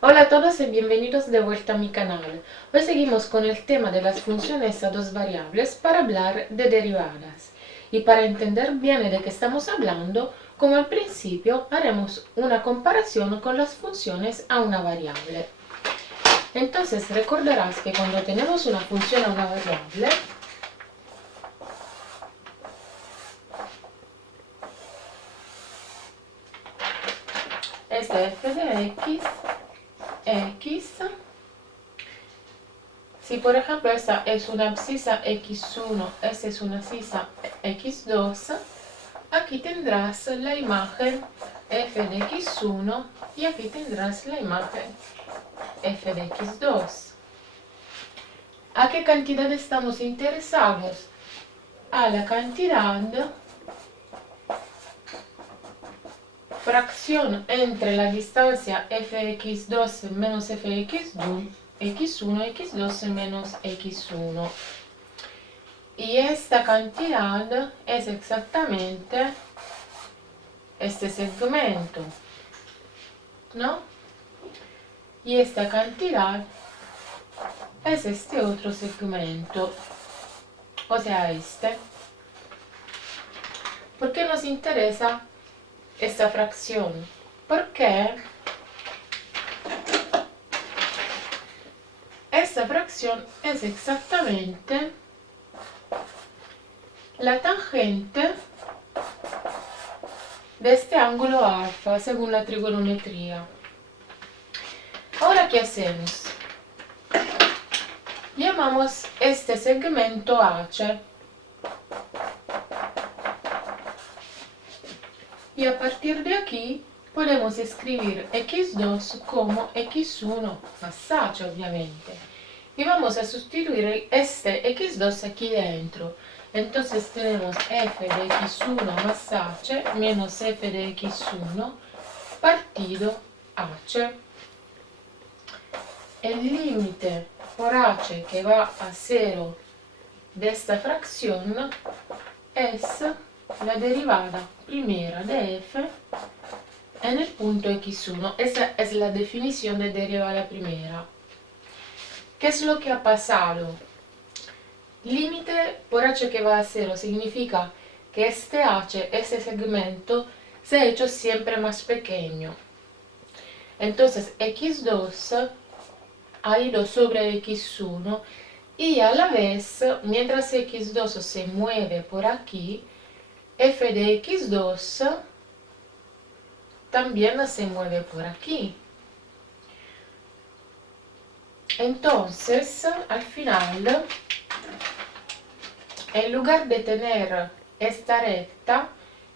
Hola a todos y bienvenidos de vuelta a mi canal. Hoy seguimos con el tema de las funciones a dos variables para hablar de derivadas. Y para entender bien de qué estamos hablando, como al principio, haremos una comparación con las funciones a una variable. Entonces recordarás que cuando tenemos una función a una variable, esta f de x. Si por ejemplo esta es una abscisa x1, esta es una abscisa x2, aquí tendrás la imagen f de x1 y aquí tendrás la imagen f de x2. ¿A qué cantidad estamos interesados? A la cantidad fracción entre la distancia fx2 menos fx1, x2 menos x1. Y esta cantidad es exactamente este segmento, ¿no? Y esta cantidad es este otro segmento, o sea, este. ¿Por qué nos interesa esta fracción? Porque esta fracción es exactamente la tangente de este ángulo alfa según la trigonometría. Ahora, ¿qué hacemos? Llamamos este segmento H y a partir de aquí podemos escribir x2 como x1 más h, obviamente. Y vamos a sustituir este x2 aquí dentro. Entonces tenemos f de x1 más h menos f de x1 partido h. El límite por h que va a 0 de esta fracción es la derivada primera de f en el punto x1. Esa es la definición de derivada primera. ¿Qué es lo que ha pasado? Límite por h que va a 0 significa que este h, este segmento, se ha hecho siempre más pequeño. Entonces x2 ha ido sobre x1 y a la vez, mientras x2 se mueve por aquí, f de x2 también se mueve por aquí. Entonces, al final, en lugar de tener esta recta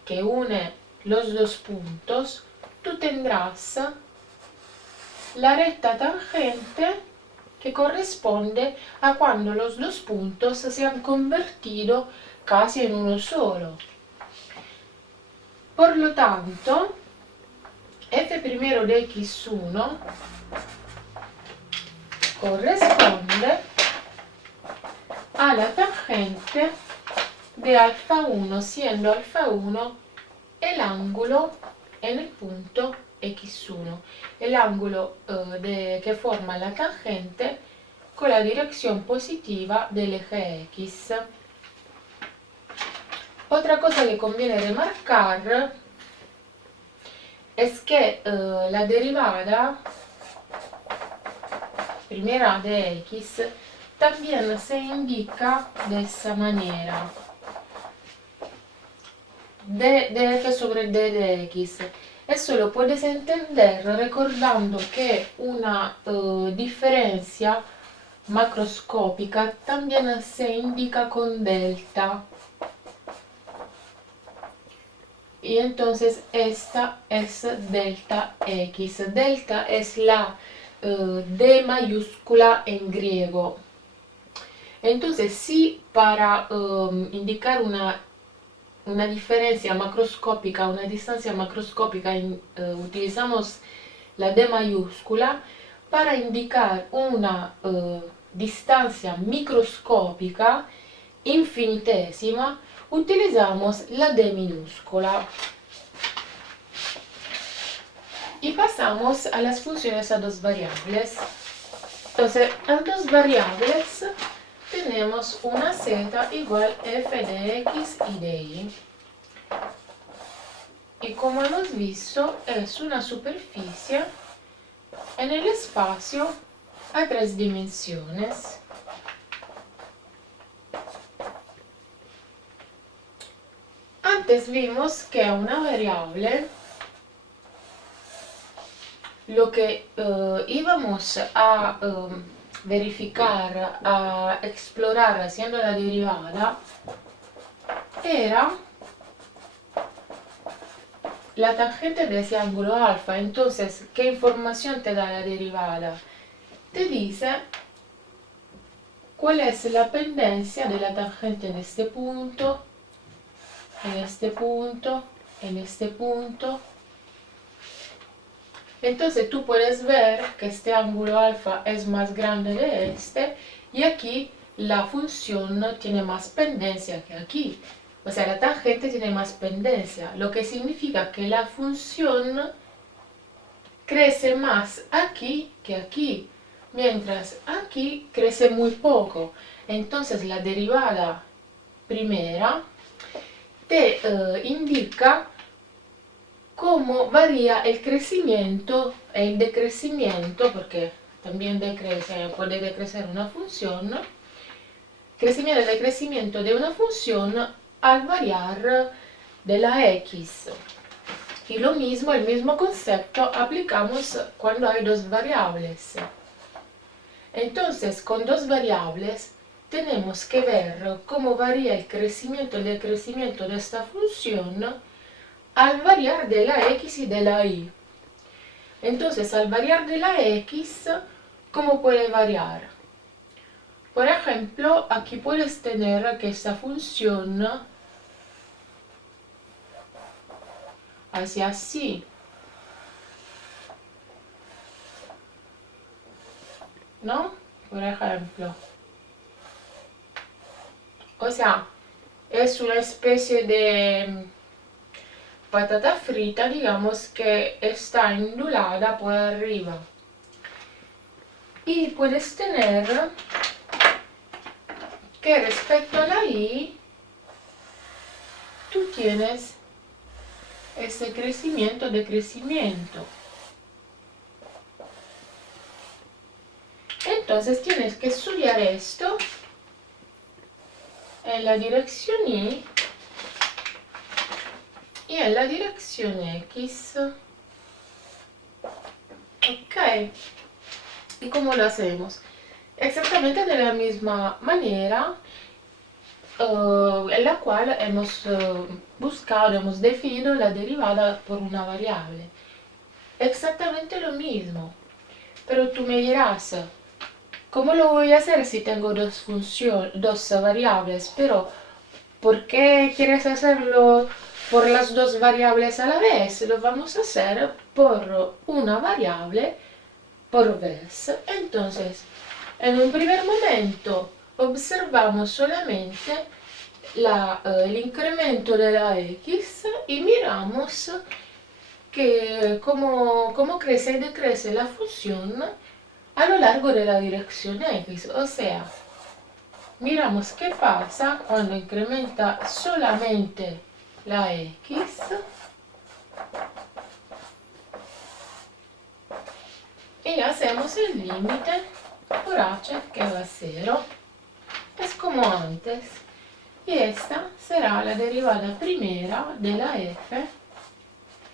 que une los dos puntos, tú tendrás la recta tangente que corresponde a cuando los dos puntos se han convertido casi en uno solo. Por lo tanto, f primero de x1 corresponde a la tangente de alfa 1, siendo alfa 1 el ángulo en el punto x1, el ángulo que forma la tangente con la dirección positiva del eje x. Otra cosa que conviene remarcar es que la derivada primera de x también se indica de esa manera, d de f sobre d de x. Eso lo puedes entender recordando que una diferencia macroscópica también se indica con delta. Y entonces esta es delta x. Delta es la D mayúscula en griego. Entonces, si para indicar una diferencia macroscópica, una distancia macroscópica, utilizamos la D mayúscula, para indicar una distancia microscópica infinitesima, utilizamos la D minúscula. Y pasamos a las funciones a dos variables. Entonces, a dos variables tenemos una z igual f de x y de y. Y como hemos visto, es una superficie en el espacio a 3 dimensiones. Antes vimos que una variable, lo que íbamos a verificar, a explorar haciendo la derivada, era la tangente de ese ángulo alfa. Entonces, ¿qué información te da la derivada? Te dice cuál es la pendencia de la tangente en este punto, en este punto, en este punto. Entonces tú puedes ver que este ángulo alfa es más grande de este, y aquí la función tiene más pendencia que aquí. O sea, la tangente tiene más pendencia, lo que significa que la función crece más aquí que aquí, mientras aquí crece muy poco. Entonces la derivada primera te indica cómo varía el crecimiento e el decrecimiento, porque también puede decrecer una función, ¿no? Crecimiento y decrecimiento de una función al variar de la x. Y lo mismo, el mismo concepto aplicamos cuando hay dos variables. Entonces, con dos variables tenemos que ver cómo varía el crecimiento y el decrecimiento de esta función al variar de la x y de la y. Entonces, al variar de la x, ¿cómo puede variar? Por ejemplo, aquí puedes tener que esta función hacia así, ¿no? Por ejemplo. O sea, es una especie de patata frita, digamos, que está ondulada por arriba. Y puedes tener que respecto a la y, tú tienes ese crecimiento de crecimiento. Entonces tienes que estudiar esto en la dirección y en la dirección x. Ok. ¿Y cómo lo hacemos? Exactamente de la misma manera en la cual hemos buscado, hemos definido la derivada por una variable. Exactamente lo mismo. Pero tú me dirás, ¿cómo lo voy a hacer si tengo dos variables? Pero, ¿por qué quieres hacerlo por las dos variables a la vez? Lo vamos a hacer por una variable por vez. Entonces, en un primer momento observamos solamente el incremento de la x y miramos cómo crece y decrece la función a lo largo de la dirección x. O sea, miramos qué pasa cuando incrementa solamente la x y hacemos el límite por h que va a 0. Es como antes. Y esta será la derivada primera de la f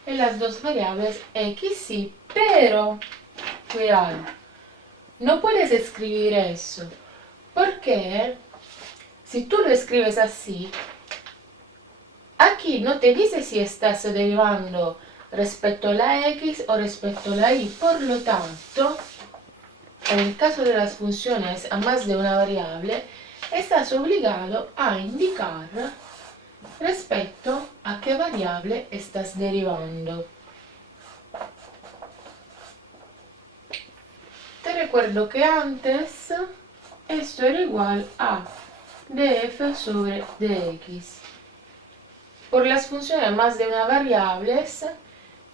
en las dos variables x y. Pero, cuidado, no puedes escribir eso, porque si tú lo escribes así, aquí no te dice si estás derivando respecto a la x o respecto a la y. Por lo tanto, en el caso de las funciones a más de una variable, estás obligado a indicar respecto a qué variable estás derivando. Te recuerdo que antes esto era igual a df sobre dx. Por las funciones más de una variable,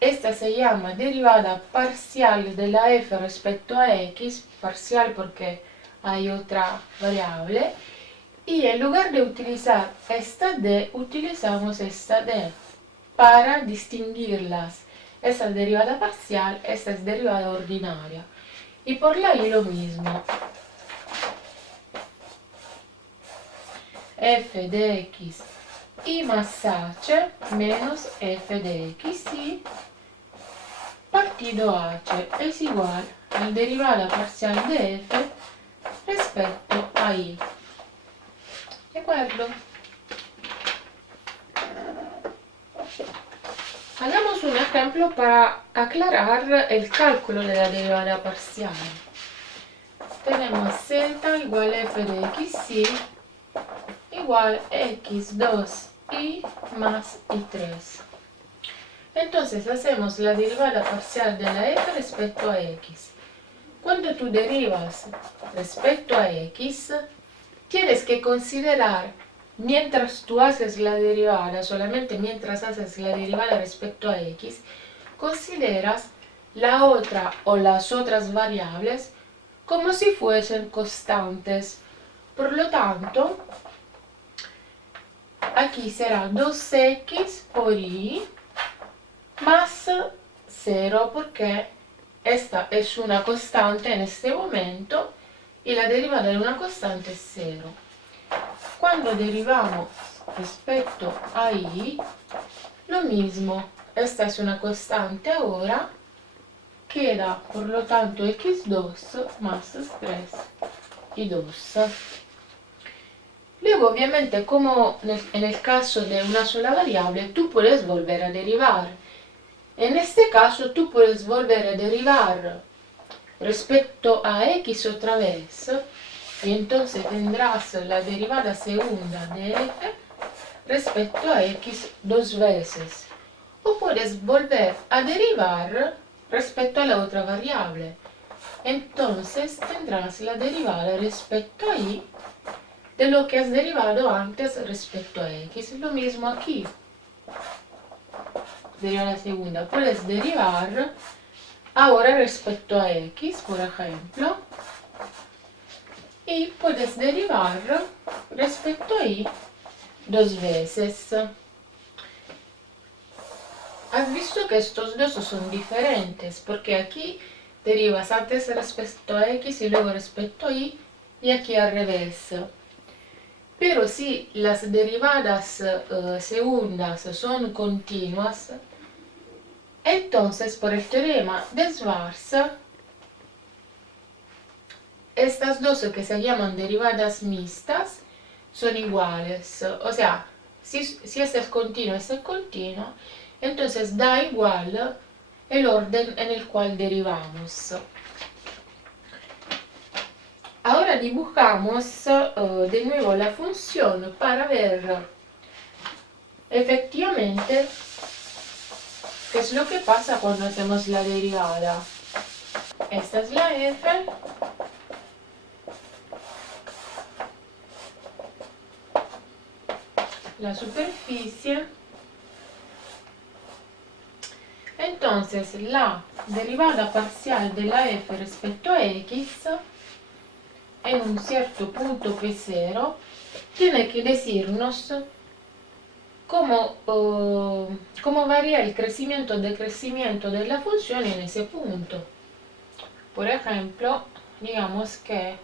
esta se llama derivada parcial de la f respecto a x, parcial porque hay otra variable, y en lugar de utilizar esta d, utilizamos esta d para distinguirlas. Esta es derivada parcial, esta es derivada ordinaria. Y por la y lo mismo. F de x y más h menos f de x y partido h es igual a la derivada parcial de f respecto a y. ¿De acuerdo? Hagamos un ejemplo para aclarar el cálculo de la derivada parcial. Tenemos z igual a f de xy igual a x2y más y3. Entonces hacemos la derivada parcial de la f respecto a x. Cuando tú derivas respecto a x, tienes que considerar, mientras tú haces la derivada, solamente mientras haces la derivada respecto a x, consideras la otra o las otras variables como si fuesen constantes. Por lo tanto, aquí será 2x por y más 0 porque esta es una constante en este momento y la derivada de una constante es 0. Cuando derivamos respecto a y, lo mismo, esta es una constante ahora, queda por lo tanto x2 más 3 y 2. Luego, obviamente, como en el caso de una sola variable, tú puedes volver a derivar. En este caso, tú puedes volver a derivar respecto a x otra vez, y entonces tendrás la derivada segunda de f respecto a x dos veces. O puedes volver a derivar respecto a la otra variable. Entonces tendrás la derivada respecto a y de lo que has derivado antes respecto a x. Lo mismo aquí. Derivada segunda. Puedes derivar ahora respecto a x, por ejemplo. Y puedes derivar respecto a y dos veces. Has visto que estos dos son diferentes, porque aquí derivas antes respecto a x y luego respecto a y aquí al revés. Pero si las derivadas segundas son continuas, entonces por el teorema de Schwarz, estas dos que se llaman derivadas mixtas son iguales. O sea, si esta es continua, esta es continua, entonces da igual el orden en el cual derivamos. Ahora dibujamos de nuevo la función para ver efectivamente qué es lo que pasa cuando hacemos la derivada. Esta es la f. La superficie. Entonces la derivada parcial de la f respecto a x en un cierto punto P0 tiene que decirnos cómo varía el crecimiento o decrecimiento de la función en ese punto. Por ejemplo, digamos que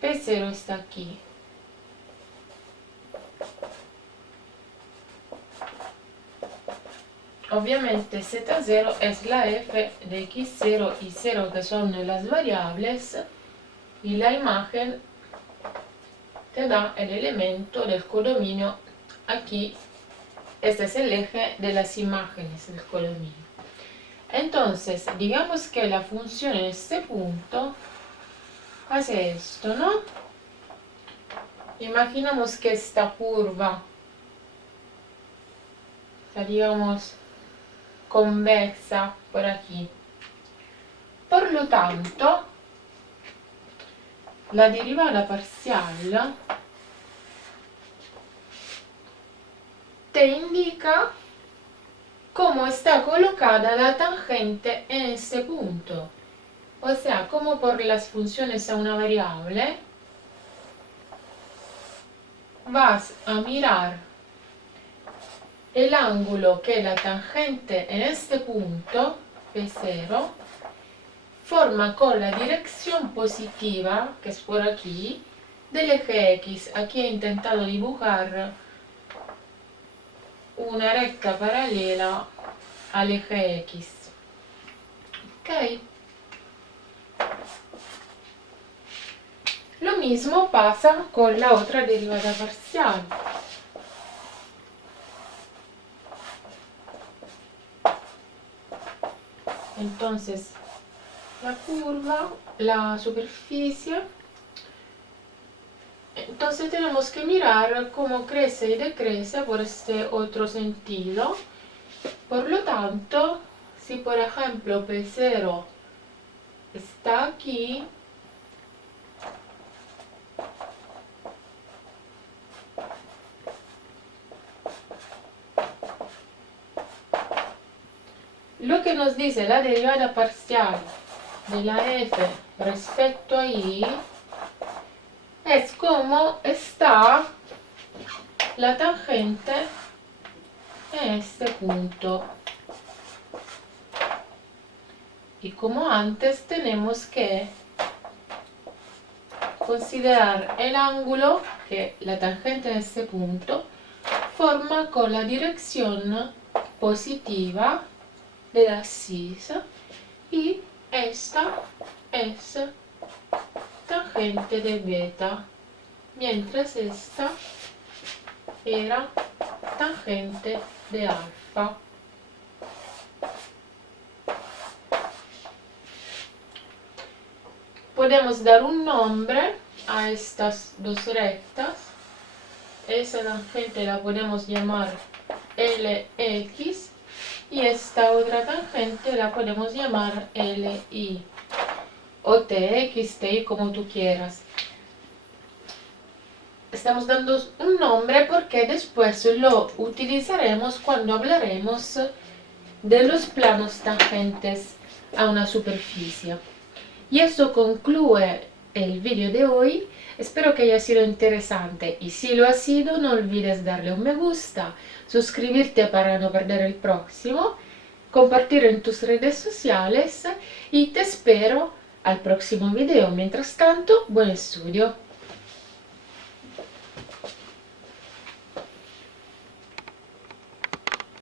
P0 está aquí. Obviamente Z0 es la f de x0 y 0 que son las variables y la imagen te da el elemento del codominio aquí. Este es el eje de las imágenes del codominio. Entonces, digamos que la función en este punto hace esto, ¿no? Imaginamos que esta curva, digamos, convexa por aquí. Por lo tanto, la derivada parcial te indica cómo está colocada la tangente en este punto. O sea, como por las funciones a una variable, vas a mirar el ángulo que la tangente en este punto, P0, forma con la dirección positiva, que es por aquí, del eje X. Aquí he intentado dibujar una recta paralela al eje X. Ok. Lo mismo pasa con la otra derivada parcial. Entonces, la curva, la superficie. Entonces tenemos que mirar cómo crece y decrece por este otro sentido. Por lo tanto, si por ejemplo P0 está aquí, lo que nos dice la derivada parcial de la f respecto a y es cómo está la tangente en este punto. Y como antes tenemos que considerar el ángulo que la tangente en este punto forma con la dirección positiva de la axis, y esta es tangente de beta, mientras esta era tangente de alfa. Podemos dar un nombre a estas dos rectas. Esa tangente la podemos llamar LX y esta otra tangente la podemos llamar LI o TX, TI, como tú quieras. Estamos dando un nombre porque después lo utilizaremos cuando hablaremos de los planos tangentes a una superficie. Y eso concluye el vídeo de hoy. Espero que haya sido interesante y si lo ha sido no olvides darle un me gusta, suscribirte para no perder el próximo, compartir en tus redes sociales y te espero al próximo video. Mientras tanto, buen estudio.